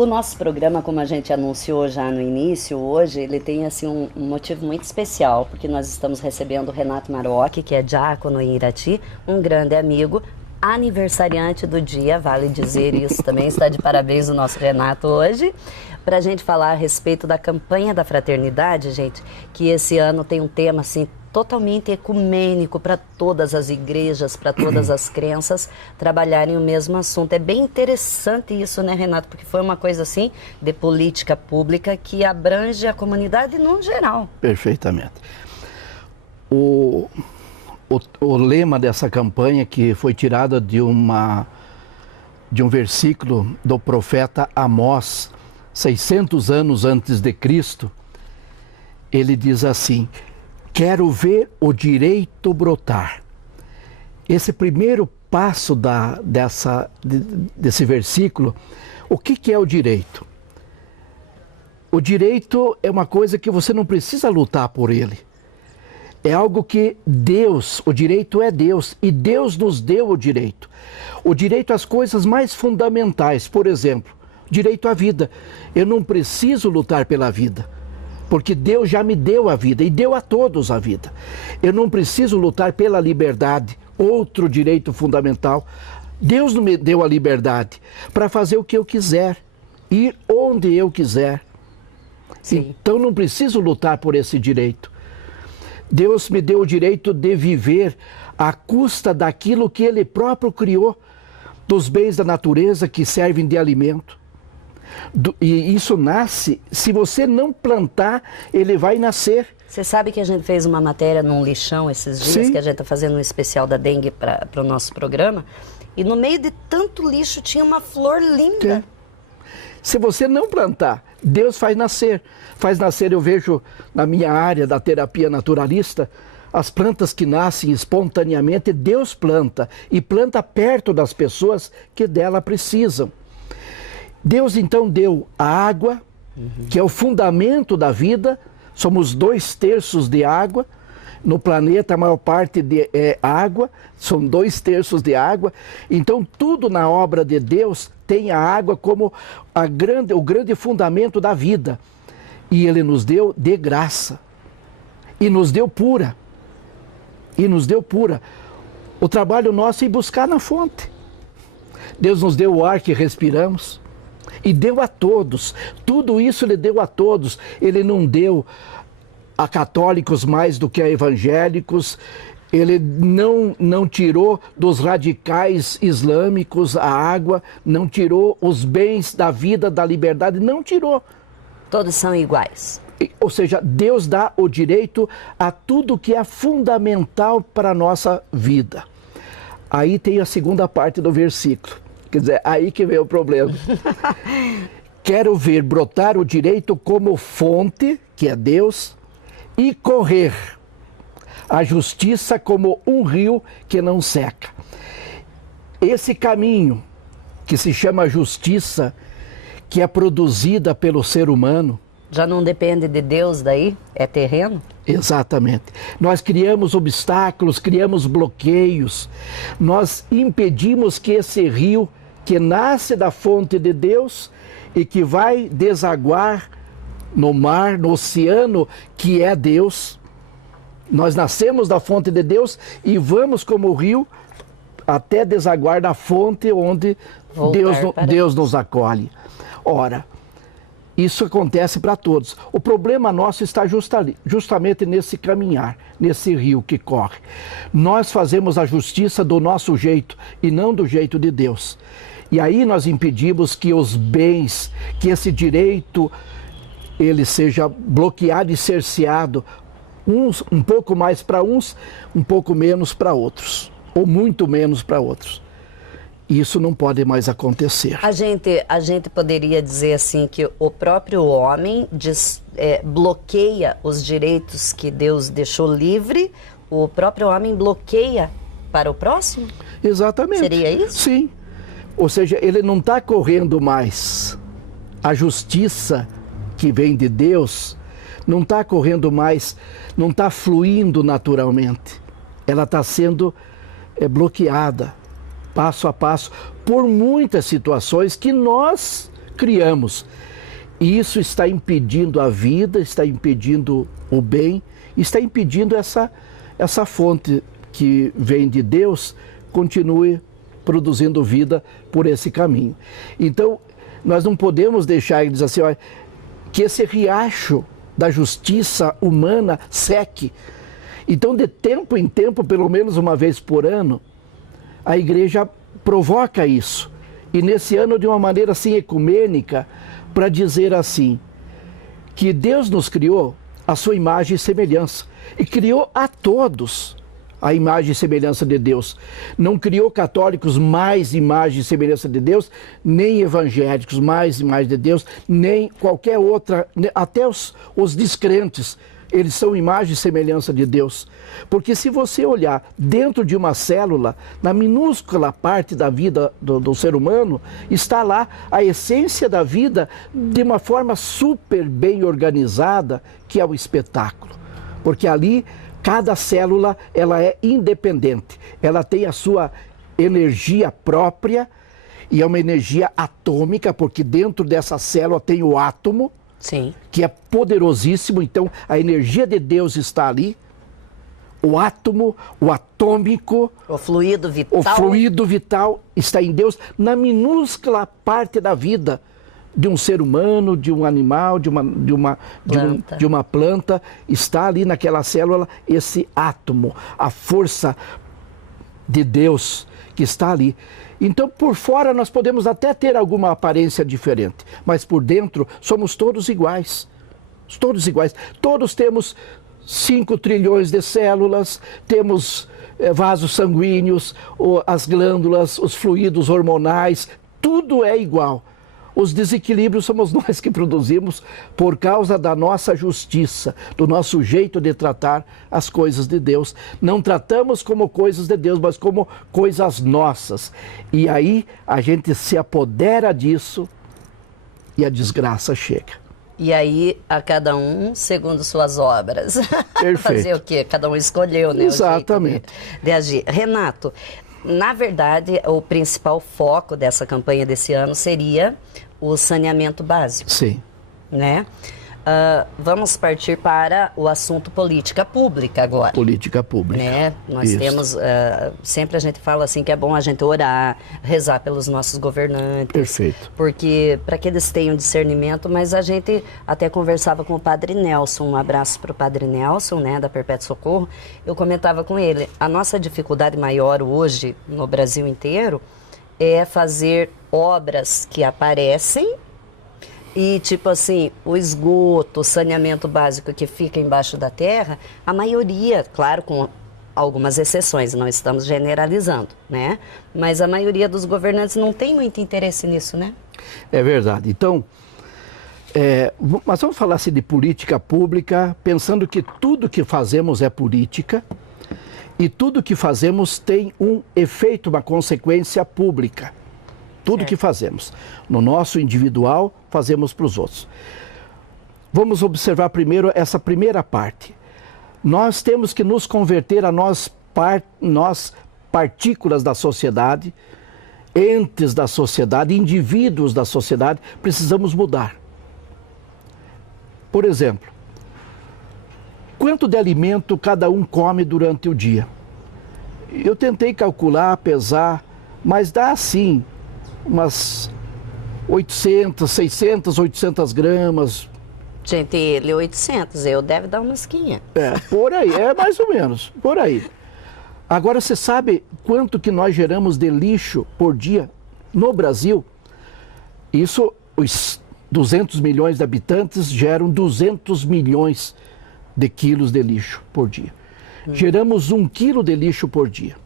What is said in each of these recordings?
O nosso programa, como a gente anunciou já no início, hoje ele tem assim um motivo muito especial, porque nós estamos recebendo o Renato Marocchi, que é diácono em Irati, um grande amigo, aniversariante do dia, vale dizer isso também, está de parabéns o nosso Renato hoje, para a gente falar a respeito da campanha da fraternidade, gente, que esse ano tem um tema assim totalmente ecumênico para todas as igrejas, para todas as crenças trabalharem o mesmo assunto. É bem interessante isso, né, Renato? Porque foi uma coisa assim de política pública que abrange a comunidade no geral. Perfeitamente. O lema dessa campanha, que foi tirada de um versículo do profeta Amós, 600 anos antes de Cristo, ele diz assim: quero ver o direito brotar. Esse primeiro passo desse versículo, o que é o direito? O direito é uma coisa que você não precisa lutar por ele. É algo que Deus, o direito é Deus, e Deus nos deu o direito. O direito às coisas mais fundamentais, por exemplo, direito à vida. Eu não preciso lutar pela vida, porque Deus já me deu a vida e deu a todos a vida. Eu não preciso lutar pela liberdade, outro direito fundamental. Deus me deu a liberdade para fazer o que eu quiser, ir onde eu quiser. Sim. Então não preciso lutar por esse direito. Deus me deu o direito de viver à custa daquilo que Ele próprio criou, dos bens da natureza que servem de alimento. E isso nasce, se você não plantar, ele vai nascer. Você sabe que a gente fez uma matéria num lixão esses dias, Sim. que a gente está fazendo um especial da dengue para o nosso programa, e no meio de tanto lixo tinha uma flor linda. É. Se você não plantar, Deus faz nascer. Faz nascer, eu vejo na minha área da terapia naturalista, as plantas que nascem espontaneamente, Deus planta, e planta perto das pessoas que dela precisam. Deus então deu a água, que é o fundamento da vida. Somos 2/3 de água. No planeta a maior parte é água, são 2/3 de água. Então tudo na obra de Deus tem a água como o grande fundamento da vida. E Ele nos deu de graça. E nos deu pura. E nos deu pura. O trabalho nosso é ir buscar na fonte. Deus nos deu o ar que respiramos. E deu a todos, tudo isso Ele deu a todos. Ele não deu a católicos mais do que a evangélicos. Ele não tirou dos radicais islâmicos a água, não tirou os bens da vida, da liberdade, não tirou. Todos são iguais. Ou seja, Deus dá o direito a tudo que é fundamental para a nossa vida. Aí tem a segunda parte do versículo. Quer dizer, aí que vem o problema. Quero ver brotar o direito como fonte, que é Deus, e correr a justiça como um rio que não seca. Esse caminho, que se chama justiça, que é produzida pelo ser humano... Já não depende de Deus daí? É terreno? Exatamente. Nós criamos obstáculos, criamos bloqueios. Nós impedimos que esse rio, que nasce da fonte de Deus e que vai desaguar no mar, no oceano, que é Deus. Nós nascemos da fonte de Deus e vamos como rio até desaguar da fonte onde Deus nos acolhe. Ora, isso acontece para todos. O problema nosso está justamente nesse caminhar, nesse rio que corre. Nós fazemos a justiça do nosso jeito e não do jeito de Deus. E aí nós impedimos que os bens, que esse direito, ele seja bloqueado e cerceado, um pouco mais para uns, um pouco menos para outros, ou muito menos para outros. Isso não pode mais acontecer. A gente poderia dizer assim que o próprio homem bloqueia os direitos que Deus deixou livre, o próprio homem bloqueia para o próximo? Exatamente. Seria isso? Sim. Ou seja, ele não está correndo mais. A justiça que vem de Deus não está correndo mais, não está fluindo naturalmente. Ela está sendo bloqueada, passo a passo, por muitas situações que nós criamos. E isso está impedindo a vida, está impedindo o bem, está impedindo essa fonte que vem de Deus continue produzindo vida por esse caminho. Então, nós não podemos deixar, ele diz assim, olha, que esse riacho da justiça humana seque. Então, de tempo em tempo, pelo menos uma vez por ano, a igreja provoca isso. E nesse ano, de uma maneira assim ecumênica, para dizer assim, que Deus nos criou a sua imagem e semelhança. E criou a todos a imagem e semelhança de Deus. Não criou católicos mais imagem e semelhança de Deus, nem evangélicos mais imagem de Deus, nem qualquer outra, até os descrentes, eles são imagem e semelhança de Deus. Porque se você olhar dentro de uma célula, na minúscula parte da vida do ser humano, está lá a essência da vida de uma forma super bem organizada, que é o espetáculo. Porque ali, cada célula, ela é independente. Ela tem a sua energia própria, e é uma energia atômica, porque dentro dessa célula tem o átomo, sim, que é poderosíssimo. Então, a energia de Deus está ali. O átomo, o atômico, o fluido vital está em Deus, na minúscula parte da vida de um ser humano, de um animal, de uma planta, está ali naquela célula esse átomo, a força de Deus que está ali. Então, por fora nós podemos até ter alguma aparência diferente, mas por dentro somos todos iguais. Todos iguais. Todos temos 5 trilhões de células, temos vasos sanguíneos, as glândulas, os fluidos hormonais, tudo é igual. Os desequilíbrios somos nós que produzimos por causa da nossa justiça, do nosso jeito de tratar as coisas de Deus. Não tratamos como coisas de Deus, mas como coisas nossas. E aí a gente se apodera disso e a desgraça chega. E aí, a cada um, segundo suas obras. Perfeito. Fazer o quê? Cada um escolheu, né? Exatamente. O jeito de agir. Renato, na verdade, o principal foco dessa campanha desse ano seria o saneamento básico. Sim. Né? Vamos partir para o assunto política pública agora. Política pública. Né? Nós temos, sempre a gente fala assim que é bom a gente orar, rezar pelos nossos governantes. Perfeito. Porque para que eles tenham discernimento, mas a gente até conversava com o Padre Nelson, um abraço para o Padre Nelson, né, da Perpétuo Socorro. Eu comentava com ele, a nossa dificuldade maior hoje no Brasil inteiro é fazer obras que aparecem. E, tipo assim, o esgoto, o saneamento básico que fica embaixo da terra, a maioria, claro, com algumas exceções, não estamos generalizando, né? Mas a maioria dos governantes não tem muito interesse nisso, né? É verdade. Então, mas vamos falar assim de política pública, pensando que tudo que fazemos é política e tudo que fazemos tem um efeito, uma consequência pública. Tudo que fazemos. No nosso individual, fazemos para os outros. Vamos observar primeiro essa primeira parte. Nós temos que nos converter a nós partículas da sociedade, entes da sociedade, indivíduos da sociedade, precisamos mudar. Por exemplo, quanto de alimento cada um come durante o dia? Eu tentei calcular, pesar, mas dá assim umas 800 gramas. Gente, ele 800, eu deve dar umas 500. Por aí, mais ou menos, por aí. Agora, você sabe quanto que nós geramos de lixo por dia no Brasil? Isso, os 200 milhões de habitantes geram 200 milhões de quilos de lixo por dia. Geramos 1 quilo de lixo por dia.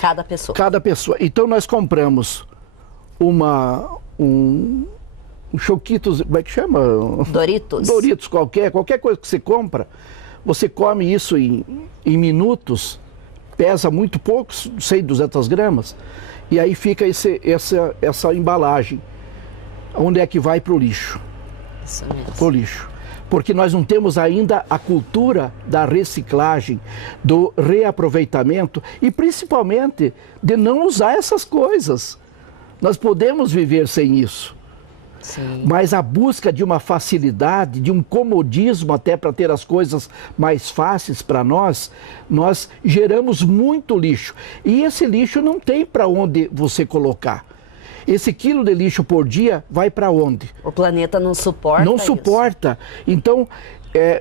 Cada pessoa. Cada pessoa. Então, nós compramos um choquitos, como é que chama? Doritos. Doritos qualquer coisa que você compra, você come isso em minutos, pesa muito pouco, 100, 200 gramas, e aí fica essa embalagem. Onde é que vai para o lixo? Isso mesmo. Para o lixo. Porque nós não temos ainda a cultura da reciclagem, do reaproveitamento e principalmente de não usar essas coisas. Nós podemos viver sem isso. Sim. Mas a busca de uma facilidade, de um comodismo até para ter as coisas mais fáceis para nós geramos muito lixo. E esse lixo não tem para onde você colocar. Esse quilo de lixo por dia vai para onde? O planeta não suporta Não isso. suporta. Então,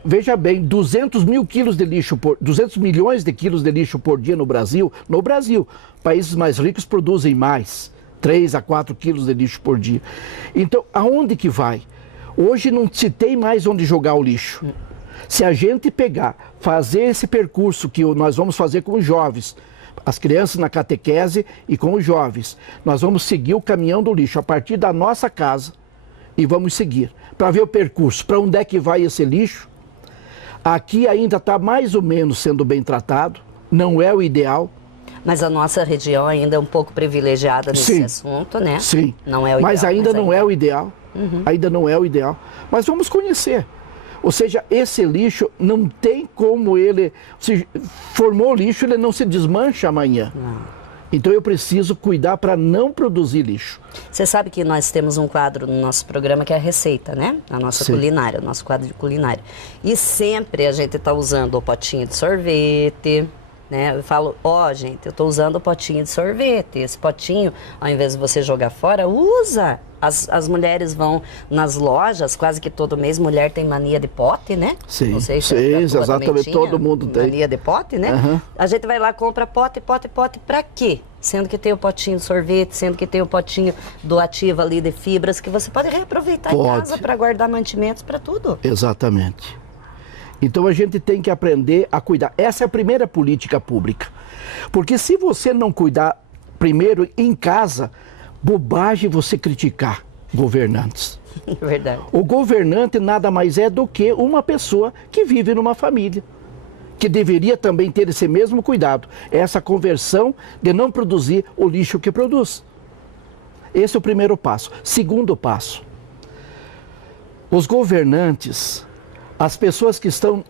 veja bem, 200 milhões de quilos de lixo por dia no Brasil. No Brasil, países mais ricos produzem mais, 3 a 4 quilos de lixo por dia. Então, aonde que vai? Hoje não se tem mais onde jogar o lixo. Se a gente pegar, fazer esse percurso que nós vamos fazer com os jovens, as crianças na catequese e com os jovens, nós vamos seguir o caminhão do lixo a partir da nossa casa e vamos seguir para ver o percurso, para onde é que vai esse lixo. Aqui ainda está mais ou menos sendo bem tratado, não é o ideal. Mas a nossa região ainda é um pouco privilegiada nesse assunto, né? Sim, não é o mas ideal, ainda não é o ideal. Ainda não é o ideal. Mas vamos conhecer. Ou seja, esse lixo não tem como ele... Se formou lixo, ele não se desmancha amanhã. Não. Então eu preciso cuidar para não produzir lixo. Você sabe que nós temos um quadro no nosso programa que é a receita, né? A nossa culinária, o nosso quadro de culinária. E sempre a gente está usando o potinho de sorvete, né? Eu falo, gente, eu estou usando o potinho de sorvete. Esse potinho, ao invés de você jogar fora, usa. As mulheres vão nas lojas, quase que todo mês mulher tem mania de pote, né? Sim, não sei se exatamente, todo mundo tem. Mania de pote, né? A gente vai lá, compra pote pra quê? Sendo que tem o potinho de sorvete, sendo que tem o potinho do Ativa ali de fibras, que você pode reaproveitar em casa para guardar mantimentos para tudo. Exatamente. Então a gente tem que aprender a cuidar. Essa é a primeira política pública. Porque se você não cuidar primeiro em casa, bobagem você criticar governantes. Verdade. O governante nada mais é do que uma pessoa que vive numa família, que deveria também ter esse mesmo cuidado, essa conversão de não produzir o lixo que produz. Esse é o primeiro passo. Segundo passo, os governantes, as pessoas que estão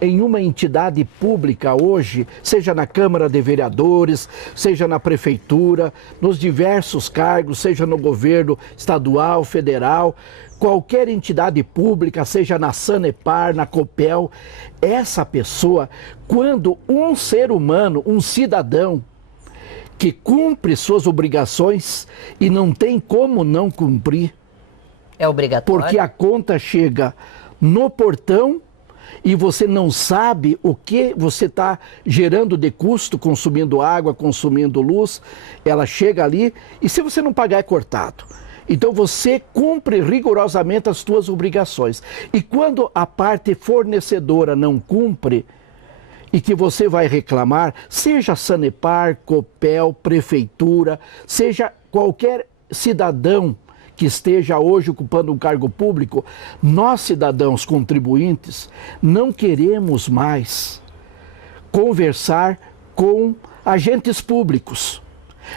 em uma entidade pública hoje, seja na Câmara de Vereadores, seja na Prefeitura, nos diversos cargos, seja no governo estadual, federal, qualquer entidade pública, seja na Sanepar, na Copel, essa pessoa, quando um ser humano, um cidadão, que cumpre suas obrigações e não tem como não cumprir, é obrigatório. Porque a conta chega no portão e você não sabe o que você está gerando de custo, consumindo água, consumindo luz, ela chega ali e se você não pagar é cortado. Então você cumpre rigorosamente as suas obrigações. E quando a parte fornecedora não cumpre e que você vai reclamar, seja Sanepar, Copel, Prefeitura, seja qualquer cidadão que esteja hoje ocupando um cargo público, nós cidadãos contribuintes não queremos mais conversar com agentes públicos.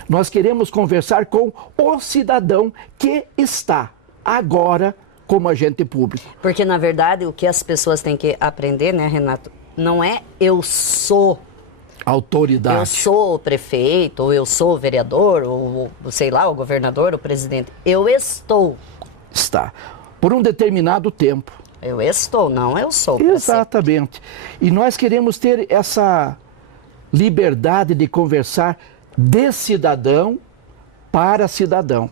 Nós queremos conversar com o cidadão que está agora como agente público. Porque, na verdade, o que as pessoas têm que aprender, né, Renato, não é eu sou autoridade. Eu sou o prefeito, ou eu sou o vereador, ou sei lá, o governador, o presidente. Eu estou. Está. Por um determinado tempo. Eu estou, não eu sou. Exatamente. E nós queremos ter essa liberdade de conversar de cidadão para cidadão.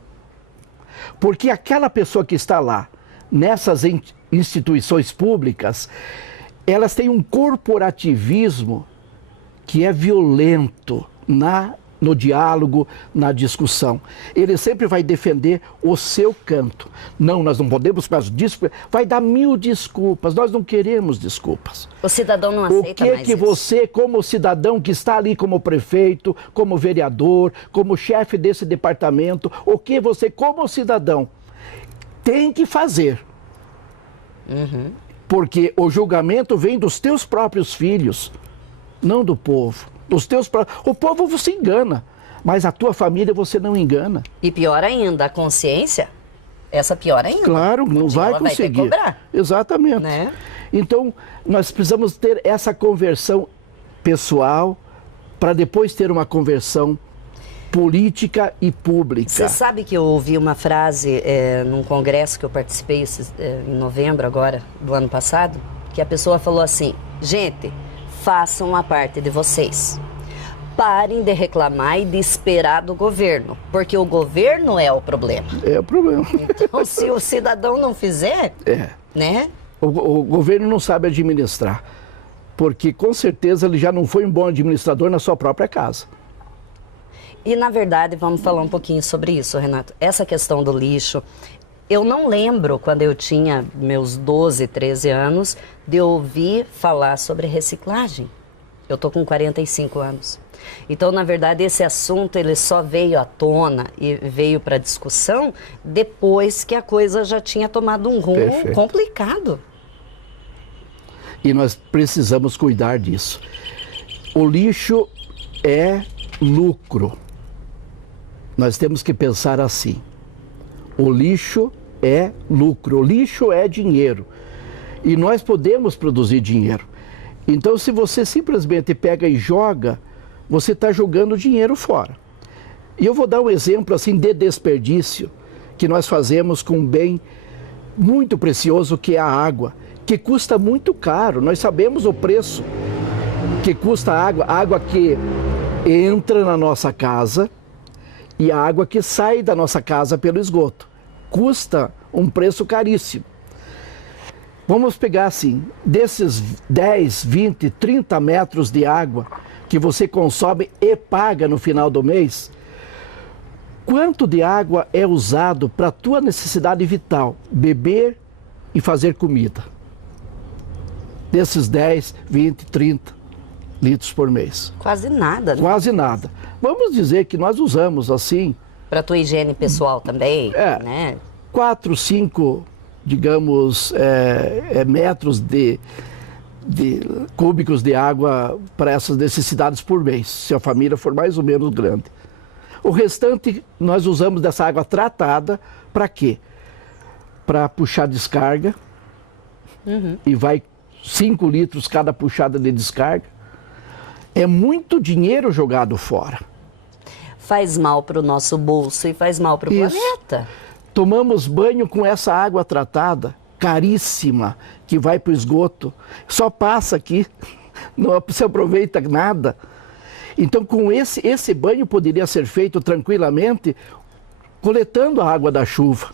Porque aquela pessoa que está lá, nessas instituições públicas, elas têm um corporativismo que é violento no diálogo, na discussão. Ele sempre vai defender o seu canto. Não, nós não podemos, por causa disso, vai dar 1000 desculpas. Nós não queremos desculpas. O cidadão não aceita mais O que você, como cidadão que está ali como prefeito, como vereador, como chefe desse departamento, o que você, como cidadão, tem que fazer? Porque o julgamento vem dos teus próprios filhos, não do povo. O povo você engana, mas a tua família você não engana. E pior ainda, a consciência, essa pior ainda. Claro, não vai conseguir. Vai ter que cobrar. Exatamente. Né? Então, nós precisamos ter essa conversão pessoal para depois ter uma conversão política e pública. Você sabe que eu ouvi uma frase num congresso que eu participei em novembro agora, do ano passado, que a pessoa falou assim: gente, façam a parte de vocês. Parem de reclamar e de esperar do governo, porque o governo é o problema. É o problema. Então, se o cidadão não fizer, né? O governo não sabe administrar, porque com certeza ele já não foi um bom administrador na sua própria casa. E, na verdade, vamos falar um pouquinho sobre isso, Renato. Essa questão do lixo, eu não lembro, quando eu tinha meus 12, 13 anos, de ouvir falar sobre reciclagem. Eu estou com 45 anos. Então, na verdade, esse assunto ele só veio à tona e veio para discussão depois que a coisa já tinha tomado um rumo complicado. E nós precisamos cuidar disso. O lixo é lucro. Nós temos que pensar assim. O lixo é lucro, o lixo é dinheiro. E nós podemos produzir dinheiro. Então, se você simplesmente pega e joga, você está jogando dinheiro fora. E eu vou dar um exemplo assim de desperdício que nós fazemos com um bem muito precioso que é a água, que custa muito caro. Nós sabemos o preço que custa a água que entra na nossa casa e a água que sai da nossa casa pelo esgoto. Custa um preço caríssimo. Vamos pegar assim, desses 10, 20, 30 metros de água que você consome e paga no final do mês, quanto de água é usado para a tua necessidade vital, beber e fazer comida? Desses 10, 20, 30 litros por mês. Quase nada, né? Quase nada. Vamos dizer que nós usamos assim... Para a tua higiene pessoal também, né? 4, 5... digamos, metros de cúbicos de água para essas necessidades por mês, se a família for mais ou menos grande. O restante nós usamos dessa água tratada para quê? Para puxar descarga, e vai 5 litros cada puxada de descarga. É muito dinheiro jogado fora. Faz mal para o nosso bolso e faz mal para o planeta. Tomamos banho com essa água tratada, caríssima, que vai para o esgoto. Só passa aqui, não se aproveita nada. Então, com esse banho poderia ser feito tranquilamente, coletando a água da chuva.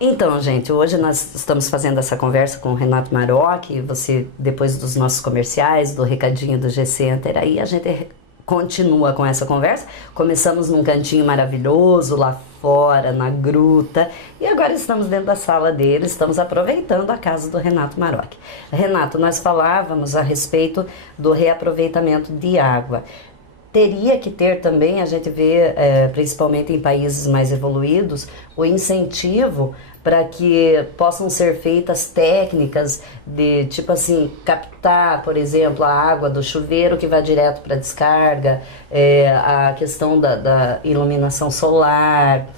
Então, gente, hoje nós estamos fazendo essa conversa com o Renato Marocchi. Você, depois dos nossos comerciais, do recadinho do G-Center, aí a gente continua com essa conversa. Começamos num cantinho maravilhoso lá fora, na gruta, e agora estamos dentro da sala dele, estamos aproveitando a casa do Renato Marocchi. Renato, nós falávamos a respeito do reaproveitamento de água. Teria que ter também, a gente vê, principalmente em países mais evoluídos, o incentivo para que possam ser feitas técnicas de, tipo assim, captar, por exemplo, a água do chuveiro que vai direto para a descarga, a questão da iluminação solar.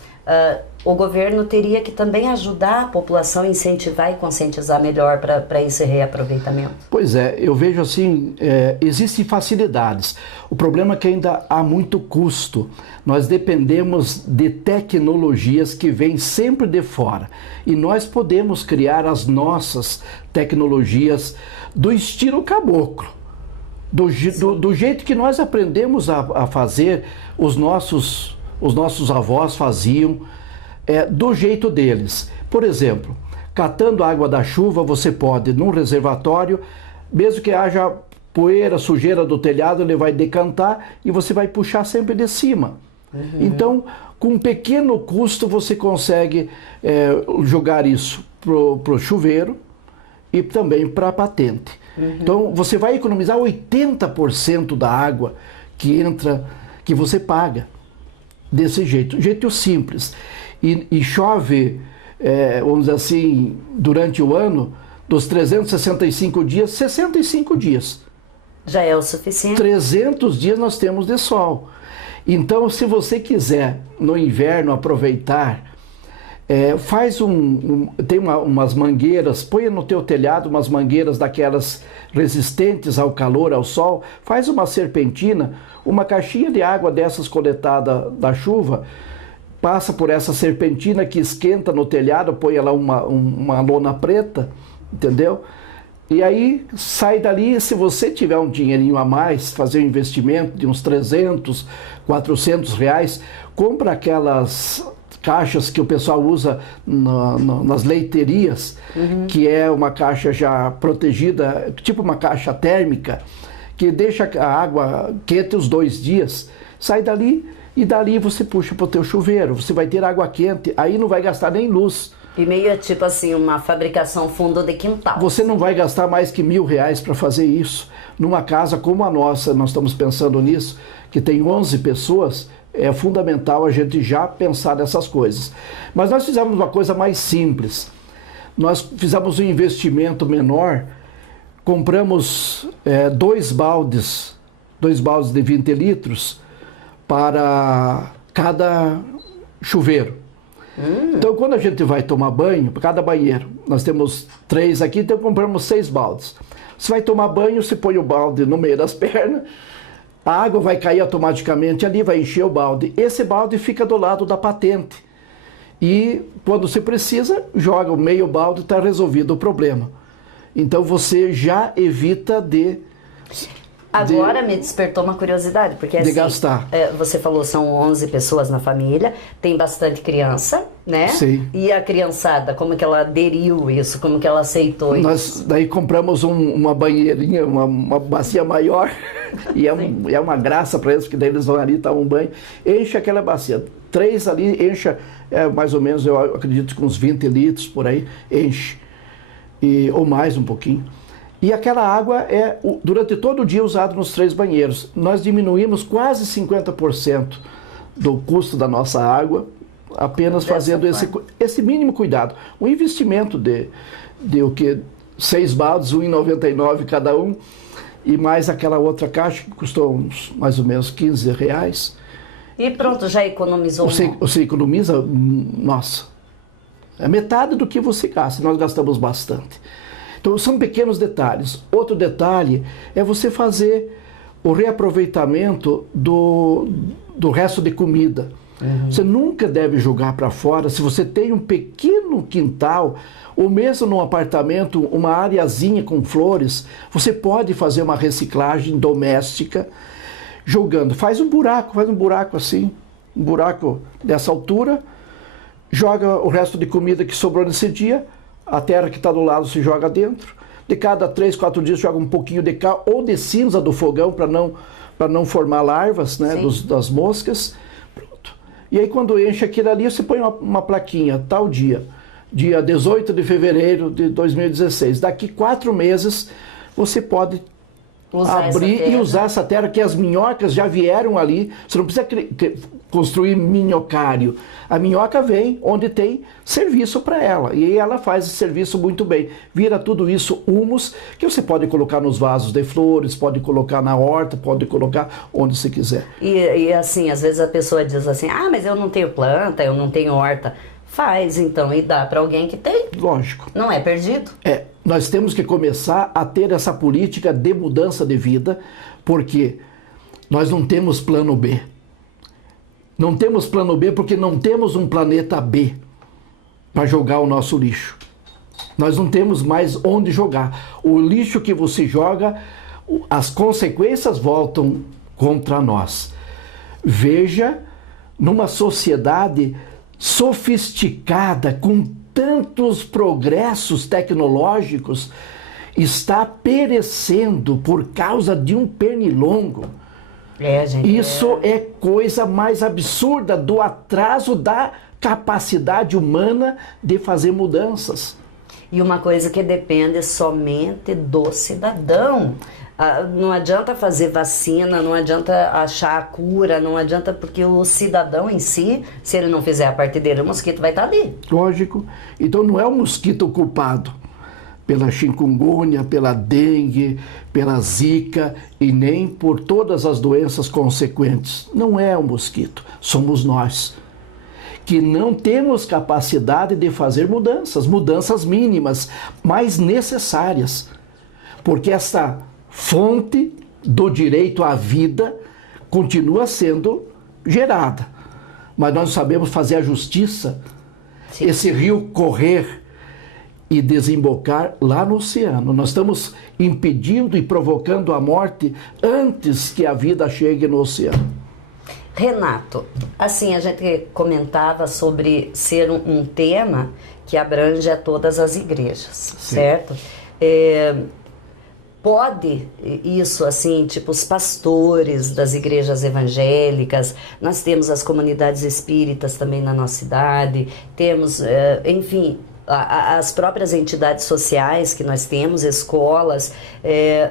O governo teria que também ajudar a população a incentivar e conscientizar melhor para esse reaproveitamento. Pois é, eu vejo assim, existem facilidades. O problema é que ainda há muito custo. Nós dependemos de tecnologias que vêm sempre de fora. E nós podemos criar as nossas tecnologias do estilo caboclo. Do jeito que nós aprendemos a fazer, os nossos avós faziam, do jeito deles. Por exemplo, catando a água da chuva, você pode, num reservatório, mesmo que haja poeira, sujeira do telhado, ele vai decantar e você vai puxar sempre de cima. Então, com um pequeno custo, você consegue jogar isso pro chuveiro e também para a patente. Então, você vai economizar 80% da água que entra, que você paga. Desse jeito simples. E chove, vamos dizer assim, durante o ano, dos 365 dias, 65 dias. Já é o suficiente. 300 dias nós temos de sol. Então, se você quiser, no inverno, aproveitar Tem umas mangueiras, põe no teu telhado umas mangueiras daquelas resistentes ao calor, ao sol, faz uma serpentina, uma caixinha de água dessas coletada da chuva, passa por essa serpentina que esquenta no telhado, põe lá uma lona preta, entendeu? E aí sai dali, se você tiver um dinheirinho a mais, fazer um investimento de uns 300, 400 reais, compra aquelas caixas que o pessoal usa nas leiterias, que é uma caixa já protegida, tipo uma caixa térmica, que deixa a água quente os 2 dias. Sai dali e dali você puxa para o teu chuveiro, você vai ter água quente, aí não vai gastar nem luz. E meio tipo assim, uma fabricação fundo de quintal. Você não vai gastar mais que R$1.000 para fazer isso. Numa casa como a nossa, nós estamos pensando nisso, que tem 11 pessoas, é fundamental a gente já pensar nessas coisas. Mas nós fizemos uma coisa mais simples. Nós fizemos um investimento menor, compramos 2 baldes de 20 litros para cada chuveiro. Então, quando a gente vai tomar banho, cada banheiro, nós temos 3 aqui, então compramos 6 baldes. Você vai tomar banho, você põe o balde no meio das pernas, a água vai cair automaticamente ali, vai encher o balde. Esse balde fica do lado da patente. E quando você precisa, joga o meio balde e está resolvido o problema. Então você já evita Agora me despertou uma curiosidade, porque assim, gastar. Você falou são 11 pessoas na família, tem bastante criança, né? Sim. E a criançada, como que ela aderiu isso, como que ela aceitou isso? Nós daí compramos uma banheirinha, uma bacia maior, e é uma graça para eles, porque daí eles vão ali, tomam um banho, enche aquela bacia. 3 ali, enche mais ou menos, eu acredito com uns 20 litros por aí, enche, ou mais um pouquinho. E aquela água é, durante todo o dia, usada nos 3 banheiros. Nós diminuímos quase 50% do custo da nossa água, apenas fazendo esse mínimo cuidado. Um investimento de o que? 6 baldes, R$1,99 cada um, e mais aquela outra caixa que custou mais ou menos R$15. E pronto, já economizou. Você economiza, nossa, é metade do que você gasta. Nós gastamos bastante. Então, são pequenos detalhes. Outro detalhe é você fazer o reaproveitamento do resto de comida. Você nunca deve jogar para fora. Se você tem um pequeno quintal, ou mesmo num apartamento, uma areazinha com flores, você pode fazer uma reciclagem doméstica jogando. Faz um buraco assim, um buraco dessa altura, joga o resto de comida que sobrou nesse dia, a terra que está do lado se joga dentro. De cada 3, 4 dias joga um pouquinho de cal ou de cinza do fogão para não formar larvas, né, das moscas. Pronto. E aí quando enche aquilo ali, você põe uma plaquinha, tal dia 18 de fevereiro de 2016. Daqui 4 meses você pode abrir e usar essa terra, que as minhocas já vieram ali. Você não precisa construir minhocário. A minhoca vem onde tem serviço para ela, e ela faz esse serviço muito bem. Vira tudo isso humus, que você pode colocar nos vasos de flores, pode colocar na horta, pode colocar onde você quiser. E assim, às vezes a pessoa diz assim, mas eu não tenho planta, eu não tenho horta. Faz então e dá para alguém que tem. Lógico. Não é perdido. Nós temos que começar a ter essa política de mudança de vida, porque nós não temos plano B. Não temos plano B porque não temos um planeta B para jogar o nosso lixo. Nós não temos mais onde jogar. O lixo que você joga, as consequências voltam contra nós. Veja, numa sociedade sofisticada, com tantos progressos tecnológicos, está perecendo por causa de um pernilongo. Gente. Isso é coisa mais absurda do atraso da capacidade humana de fazer mudanças. E uma coisa que depende somente do cidadão. Não adianta fazer vacina, não adianta achar a cura, não adianta, porque o cidadão em si, se ele não fizer a parte dele, o mosquito vai estar ali. Lógico. Então não é o mosquito o culpado pela chikungunya, pela dengue, pela zika e nem por todas as doenças consequentes. Não é o mosquito, somos nós. que não temos capacidade de fazer mudanças mínimas, mas necessárias. Porque esta fonte do direito à vida continua sendo gerada. Mas nós não sabemos fazer a justiça, sim, esse rio correr e desembocar lá no oceano. Nós estamos impedindo e provocando a morte antes que a vida chegue no oceano. Renato, assim, a gente comentava sobre ser um tema que abrange a todas as igrejas, sim, certo? Pode isso, assim, tipo os pastores das igrejas evangélicas, nós temos as comunidades espíritas também na nossa cidade, temos, enfim, as próprias entidades sociais que nós temos, escolas,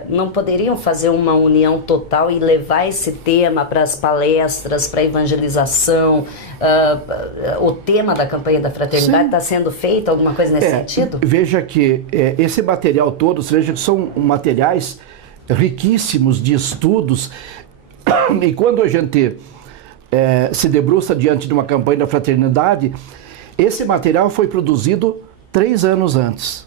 não poderiam fazer uma união total e levar esse tema para as palestras, para a evangelização? O tema da campanha da fraternidade está sendo feito, alguma coisa nesse sentido? Veja que esse material todo, veja que são materiais riquíssimos de estudos, e quando a gente se debruça diante de uma campanha da fraternidade, esse material foi produzido 3 anos antes.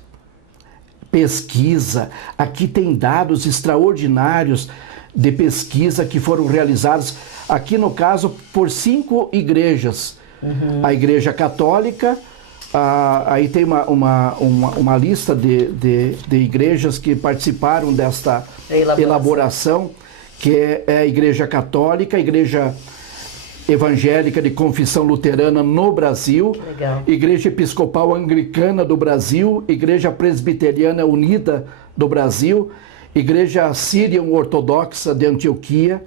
Pesquisa, aqui tem dados extraordinários de pesquisa que foram realizados, aqui no caso, por 5 igrejas. Uhum. A Igreja Católica, aí tem uma lista de igrejas que participaram desta elaboração, que é a Igreja Católica, a Igreja Evangélica de Confissão Luterana no Brasil, legal, Igreja Episcopal Anglicana do Brasil, Igreja Presbiteriana Unida do Brasil, Igreja Síria Ortodoxa de Antioquia,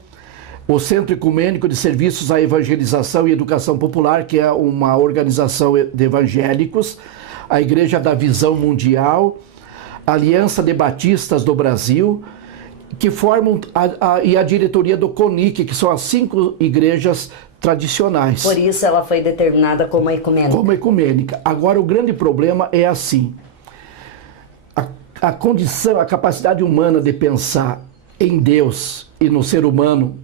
o Centro Ecumênico de Serviços à Evangelização e Educação Popular, que é uma organização de evangélicos, a Igreja da Visão Mundial, a Aliança de Batistas do Brasil, que formam e a diretoria do CONIC, que são as 5 igrejas tradicionais. Por isso ela foi determinada como ecumênica. Como ecumênica. Agora, o grande problema é assim, a condição, a capacidade humana de pensar em Deus e no ser humano,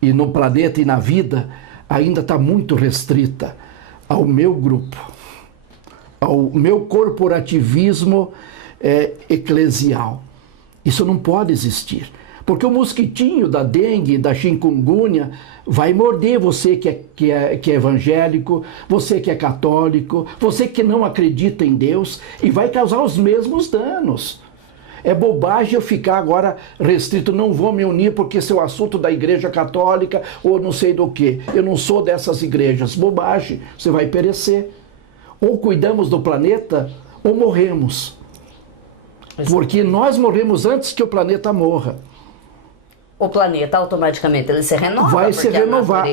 e no planeta e na vida, ainda está muito restrita ao meu grupo, ao meu corporativismo eclesial. Isso não pode existir. Porque o mosquitinho da dengue, da chikungunya, vai morder você que é evangélico, você que é católico, você que não acredita em Deus, e vai causar os mesmos danos. É bobagem eu ficar agora restrito, não vou me unir porque esse é o assunto da Igreja Católica ou não sei do que. Eu não sou dessas igrejas. Bobagem, você vai perecer. Ou cuidamos do planeta ou morremos. Porque nós morremos antes que o planeta morra. O planeta automaticamente ele se renova. Vai se renovar.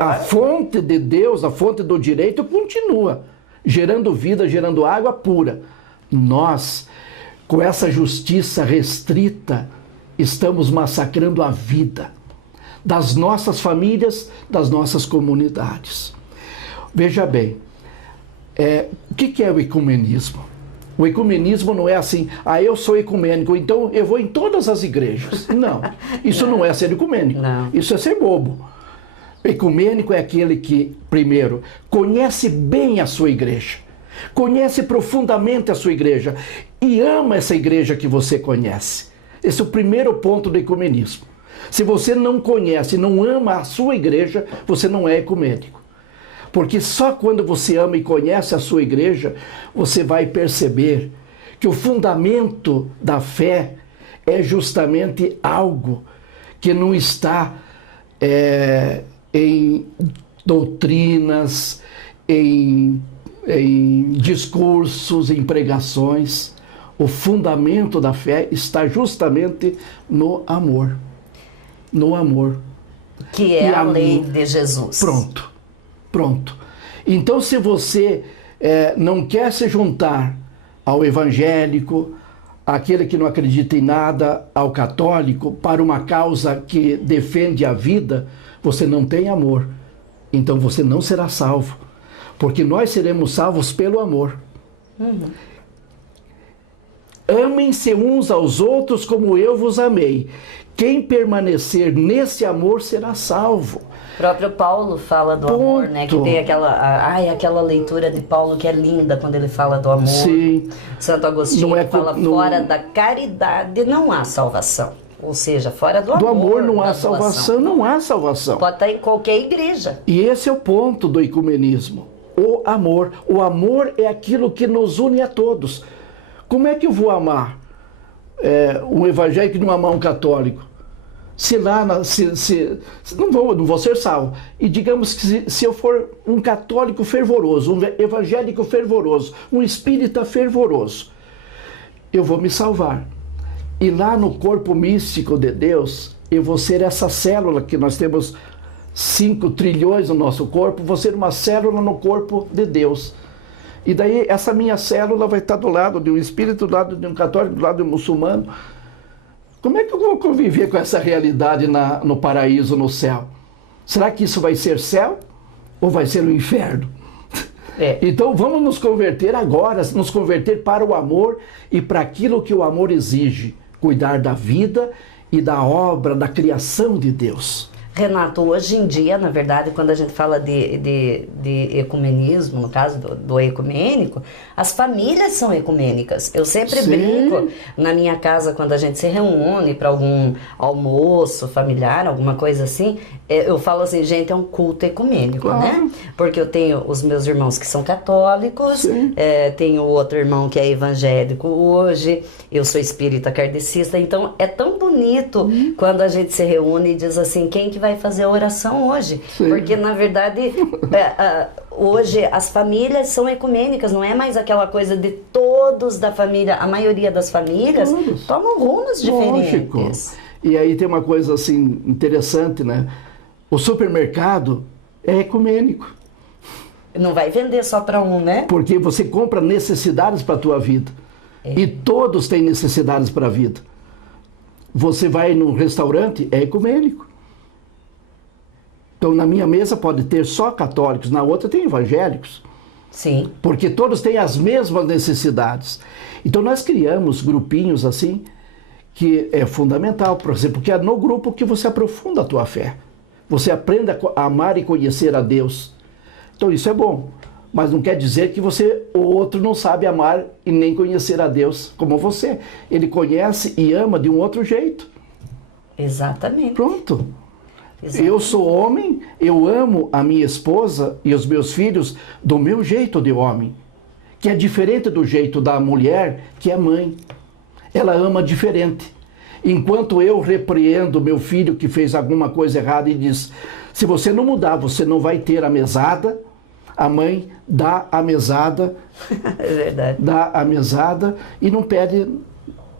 A fonte de Deus, a fonte do direito continua gerando vida, gerando água pura. Nós, com essa justiça restrita, estamos massacrando a vida das nossas famílias, das nossas comunidades. Veja bem, o que é o ecumenismo? O ecumenismo não é assim, eu sou ecumênico, então eu vou em todas as igrejas. Não, isso não é ser ecumênico, não. Isso é ser bobo. Ecumênico é aquele que, primeiro, conhece bem a sua igreja, conhece profundamente a sua igreja e ama essa igreja que você conhece. Esse é o primeiro ponto do ecumenismo. Se você não conhece, não ama a sua igreja, você não é ecumênico. Porque só quando você ama e conhece a sua igreja, você vai perceber que o fundamento da fé é justamente algo que não está em doutrinas, em discursos, em pregações. O fundamento da fé está justamente no amor. No amor. Que é a lei de Jesus. Pronto. Então, se você não quer se juntar ao evangélico, àquele que não acredita em nada, ao católico, para uma causa que defende a vida, você não tem amor. Então você não será salvo. Porque nós seremos salvos pelo amor. Uhum. Amem-se uns aos outros como eu vos amei. Quem permanecer nesse amor será salvo. O próprio Paulo fala do amor, né? Que tem aquela leitura de Paulo que é linda quando ele fala do amor. Sim. Santo Agostinho fala, fora da caridade não há salvação. Ou seja, fora do amor. Do amor não há salvação, não há salvação. Pode estar em qualquer igreja. E esse é o ponto do ecumenismo. O amor. O amor é aquilo que nos une a todos. Como é que eu vou amar um evangélico e não amar um católico? Não vou ser salvo. E digamos que se eu for um católico fervoroso, um evangélico fervoroso, um espírita fervoroso, eu vou me salvar. E lá no corpo místico de Deus, eu vou ser essa célula que nós temos 5 trilhões no nosso corpo, vou ser uma célula no corpo de Deus. E daí essa minha célula vai estar do lado de um espírito, do lado de um católico, do lado de um muçulmano. Como é que eu vou conviver com essa realidade no paraíso, no céu? Será que isso vai ser céu ou vai ser o inferno? Então vamos nos converter agora, nos converter para o amor e para aquilo que o amor exige. Cuidar da vida e da obra, da criação de Deus. Renato, hoje em dia, na verdade, quando a gente fala de ecumenismo, no caso do ecumênico, as famílias são ecumênicas. Eu sempre brinco na minha casa, quando a gente se reúne para algum almoço familiar, alguma coisa assim, eu falo assim, gente, é um culto ecumênico, né? Porque eu tenho os meus irmãos que são católicos, tenho outro irmão que é evangélico hoje, eu sou espírita kardecista, então é tão bonito quando a gente se reúne e diz assim, quem que vai fazer a oração hoje? Porque na verdade hoje as famílias são ecumênicas, não é mais aquela coisa de todos da família, a maioria das famílias tomam rumos diferentes. Lógico. E aí tem uma coisa assim interessante, né? O supermercado é ecumênico. Não vai vender só para um, né? Porque você compra necessidades para a tua vida. E todos têm necessidades para a vida. Você vai num restaurante, é ecumênico. Então, na minha mesa pode ter só católicos, na outra tem evangélicos. Sim. Porque todos têm as mesmas necessidades. Então, nós criamos grupinhos assim, que é fundamental, por exemplo, que é no grupo que você aprofunda a tua fé. Você aprende a amar e conhecer a Deus. Então, isso é bom. Mas não quer dizer que o outro não sabe amar e nem conhecer a Deus como você. Ele conhece e ama de um outro jeito. Exatamente. Pronto. Eu sou homem, eu amo a minha esposa e os meus filhos do meu jeito de homem, que é diferente do jeito da mulher que é mãe. Ela ama diferente. Enquanto eu repreendo meu filho que fez alguma coisa errada e diz, se você não mudar, você não vai ter a mesada, a mãe dá a mesada, é verdade. Dá a mesada e não pede,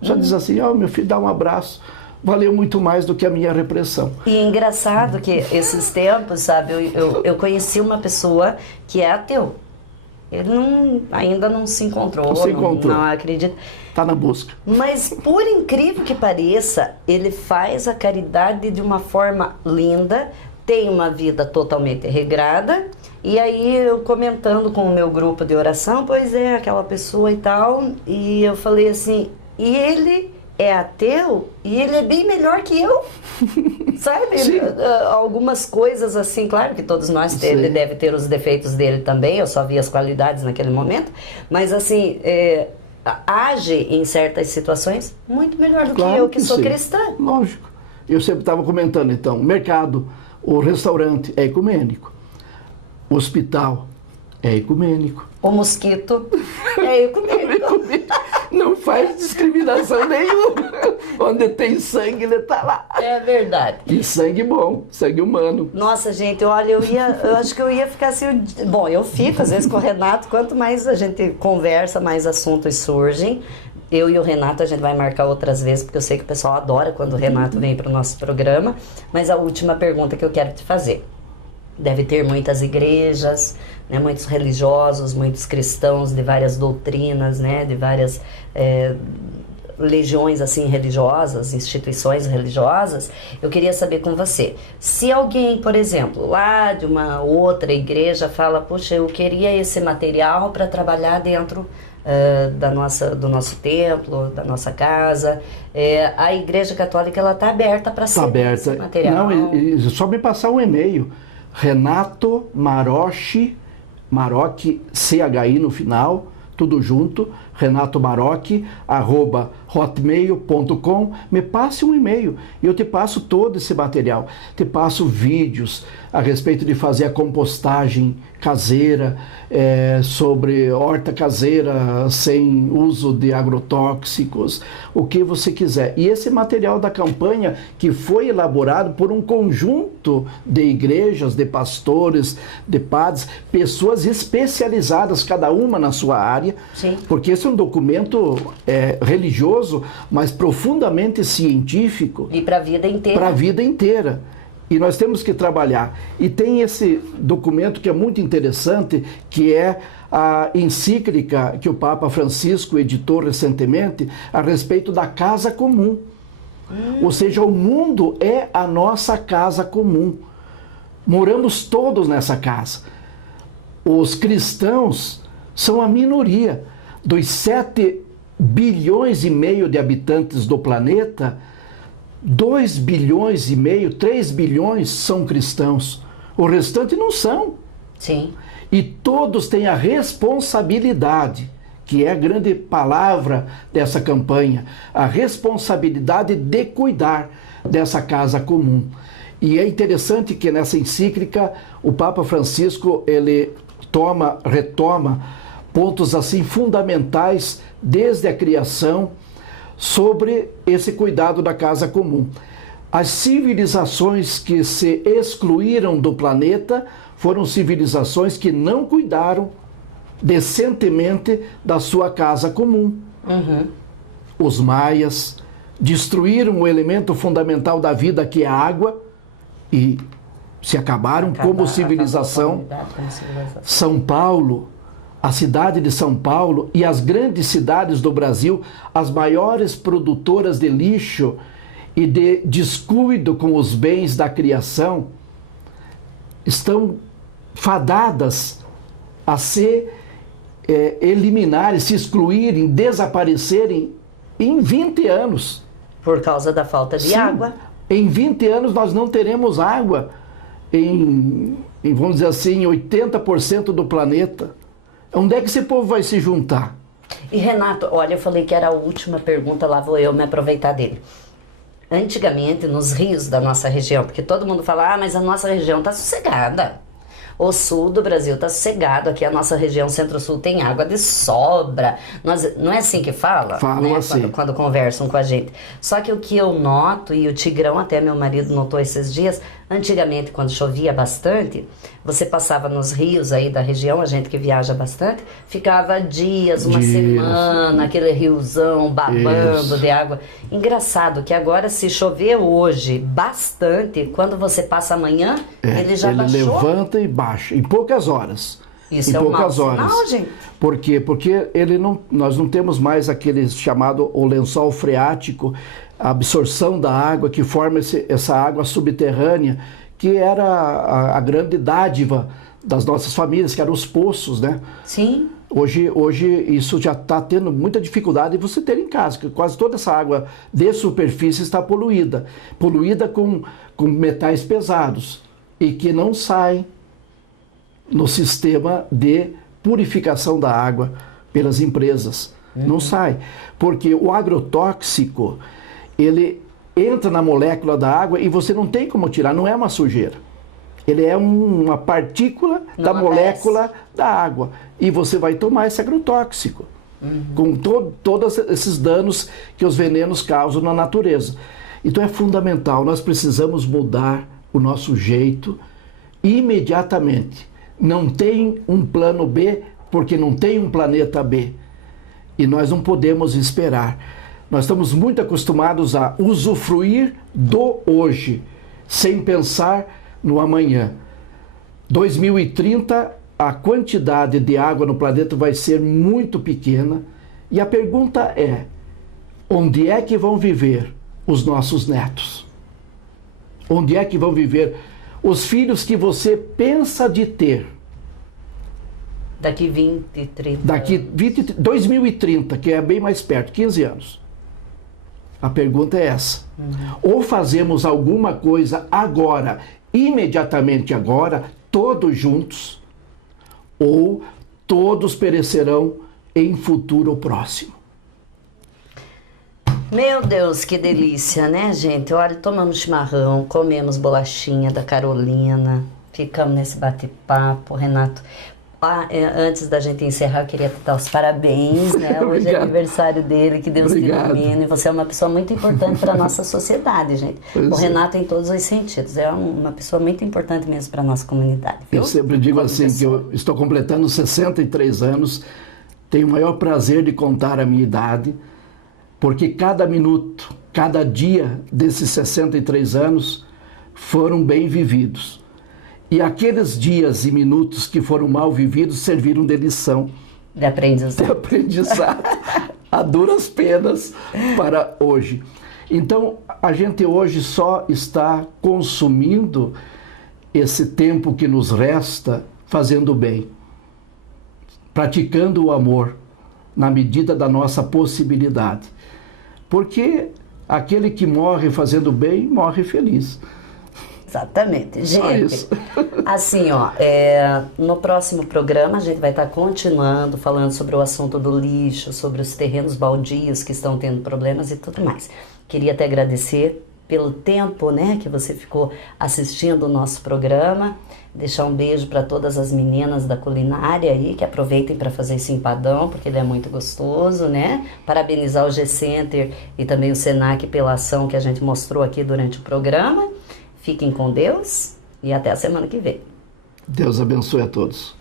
só diz assim, meu filho, dá um abraço. Valeu muito mais do que a minha repressão. E é engraçado que esses tempos, sabe, eu conheci uma pessoa que é ateu. Ele ainda não se encontrou, não acredita. Está na busca. Mas, por incrível que pareça, ele faz a caridade de uma forma linda, tem uma vida totalmente regrada. E aí, eu comentando com o meu grupo de oração, pois é, aquela pessoa e tal, e eu falei assim, e ele é ateu e ele é bem melhor que eu, sabe? Algumas coisas assim, claro que todos nós ele deve ter os defeitos dele também, eu só vi as qualidades naquele momento, mas assim, age em certas situações muito melhor do que eu, que sou cristã. Lógico. Eu sempre estava comentando, então, o mercado, o restaurante é ecumênico, o hospital é ecumênico. O mosquito é ecumênico. Não faz discriminação nenhuma. Onde tem sangue, ele está lá. É verdade. E sangue bom, sangue humano. Nossa, gente, olha, eu acho que eu ia ficar assim... Bom, eu fico, às vezes, com o Renato. Quanto mais a gente conversa, mais assuntos surgem. Eu e o Renato, a gente vai marcar outras vezes, porque eu sei que o pessoal adora quando o Renato vem para o nosso programa. Mas a última pergunta que eu quero te fazer. Deve ter muitas igrejas, né, muitos religiosos, muitos cristãos de várias doutrinas, né, de várias legiões assim religiosas, instituições religiosas. Eu queria saber com você, se alguém, por exemplo, lá de uma outra igreja fala, puxa, eu queria esse material para trabalhar dentro do nosso templo, da nossa casa. A Igreja Católica ela está aberta para ser esse material. Não, só me passar um e-mail. Renato Marocchi, CHI no final, tudo junto, renatomarocchi@hotmail.com. Me passe um e-mail e eu te passo todo esse material. Te passo vídeos a respeito de fazer a compostagem caseira, sobre horta caseira sem uso de agrotóxicos, o que você quiser. E esse material da campanha que foi elaborado por um conjunto de igrejas, de pastores, de padres, pessoas especializadas, cada uma na sua área. Sim. Porque esse é um documento religioso, mas profundamente científico. E para a vida inteira. Para a vida inteira. E nós temos que trabalhar. E tem esse documento que é muito interessante, que é a encíclica que o Papa Francisco editou recentemente a respeito da casa comum. Ou seja, o mundo é a nossa casa comum. Moramos todos nessa casa. Os cristãos são a minoria. Dos 7,5 bilhões de habitantes do planeta, 2,5 bilhões, 3 bilhões são cristãos. O restante não são. Sim. E todos têm a responsabilidade, que é a grande palavra dessa campanha, a responsabilidade de cuidar dessa casa comum. E é interessante que nessa encíclica o Papa Francisco ele retoma pontos assim fundamentais desde a criação sobre esse cuidado da casa comum. As civilizações que se excluíram do planeta foram civilizações que não cuidaram decentemente da sua casa comum. Os maias destruíram o elemento fundamental da vida, que é a água, e se acabaram como civilização. São Paulo, a cidade de São Paulo e as grandes cidades do Brasil, as maiores produtoras de lixo e de descuido com os bens da criação, estão fadadas a se eliminarem, se excluírem, desaparecerem em 20 anos. Por causa da falta de água. Em 20 anos nós não teremos água vamos dizer assim, 80% do planeta. Onde é que esse povo vai se juntar? E Renato, olha, eu falei que era a última pergunta, lá vou eu me aproveitar dele. Antigamente, nos rios da nossa região, porque todo mundo fala, mas a nossa região está sossegada. O sul do Brasil está sossegado, aqui a nossa região centro-sul tem água de sobra. Não é assim que fala? Falam assim. Quando conversam com a gente. Só que o que eu noto, e o Tigrão, até meu marido notou esses dias, antigamente quando chovia bastante, você passava nos rios aí da região, a gente que viaja bastante, ficava dias, uma semana, aquele riozão babando de água. Engraçado que agora, se chover hoje bastante, quando você passa amanhã, ele já baixou. Ele levanta e baixa, em poucas horas. Isso é um mau sinal, gente. Por quê? Porque nós não temos mais aquele chamado o lençol freático, a absorção da água que forma essa água subterrânea, que era a grande dádiva das nossas famílias, que eram os poços, né? Sim. Hoje isso já está tendo muita dificuldade de você ter em casa, porque quase toda essa água de superfície está poluída com metais pesados e que não saem no sistema de purificação da água pelas empresas. Não sai, porque o agrotóxico, ele entra na molécula da água e você não tem como tirar, não é uma sujeira. Ele é uma partícula da molécula da água. E você vai tomar esse agrotóxico, com todos esses danos que os venenos causam na natureza. Então é fundamental, nós precisamos mudar o nosso jeito imediatamente. Não tem um plano B, porque não tem um planeta B. E nós não podemos esperar. Nós estamos muito acostumados a usufruir do hoje, sem pensar no amanhã. 2030, a quantidade de água no planeta vai ser muito pequena. E a pergunta é, onde é que vão viver os nossos netos? Onde é que vão viver os filhos que você pensa de ter? Daqui 20, 30 Daqui 2030, que é bem mais perto, 15 anos. A pergunta é essa. Ou fazemos alguma coisa agora, imediatamente agora, todos juntos, ou todos perecerão em futuro próximo. Meu Deus, que delícia, né, gente? Olha, tomamos chimarrão, comemos bolachinha da Carolina, ficamos nesse bate-papo, Renato. Antes da gente encerrar, eu queria dar os parabéns, né? Hoje é aniversário dele, que Deus te ilumine. Você é uma pessoa muito importante para a nossa sociedade, gente. O Renato em todos os sentidos. É uma pessoa muito importante mesmo para a nossa comunidade. Viu? Eu sempre digo assim, que eu estou completando 63 anos, tenho o maior prazer de contar a minha idade, porque cada minuto, cada dia desses 63 anos foram bem vividos. E aqueles dias e minutos que foram mal vividos serviram de lição. De aprendizado. De aprendizado, a duras penas para hoje. Então, a gente hoje só está consumindo esse tempo que nos resta fazendo o bem, praticando o amor na medida da nossa possibilidade. Porque aquele que morre fazendo bem, morre feliz. Exatamente. Gente, assim, ó, no próximo programa a gente vai estar continuando falando sobre o assunto do lixo, sobre os terrenos baldios que estão tendo problemas e tudo mais. Queria até agradecer pelo tempo, né, que você ficou assistindo o nosso programa. Deixar um beijo para todas as meninas da culinária aí, que aproveitem para fazer esse empadão, porque ele é muito gostoso, né? Parabenizar o G-Center e também o Senac pela ação que a gente mostrou aqui durante o programa. Fiquem com Deus e até a semana que vem. Deus abençoe a todos.